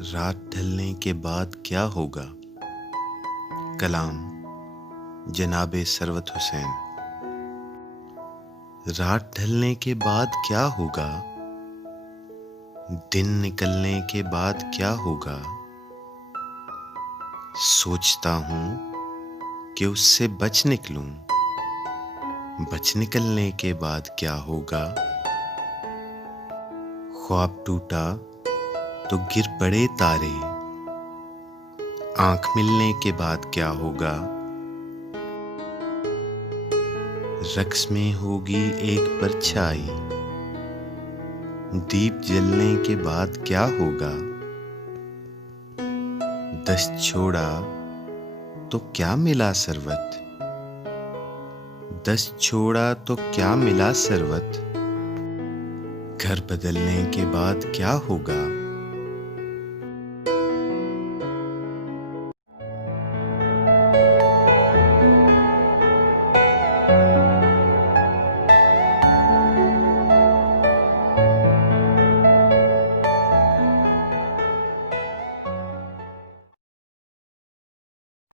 रात ढलने के बाद क्या होगा। कलाम जनाबे सरवत हुसैन। रात ढलने के बाद क्या होगा, दिन निकलने के बाद क्या होगा। सोचता हूँ कि उससे बच निकलूं, बच निकलने के बाद क्या होगा। ख्वाब टूटा तो गिर पड़े तारे, आंख मिलने के बाद क्या होगा। रक्स में होगी एक परछाई, दीप जलने के बाद क्या होगा। दस्त छोड़ा तो क्या मिला सरवत, दस्त छोड़ा तो क्या मिला सरवत। घर बदलने के बाद क्या होगा।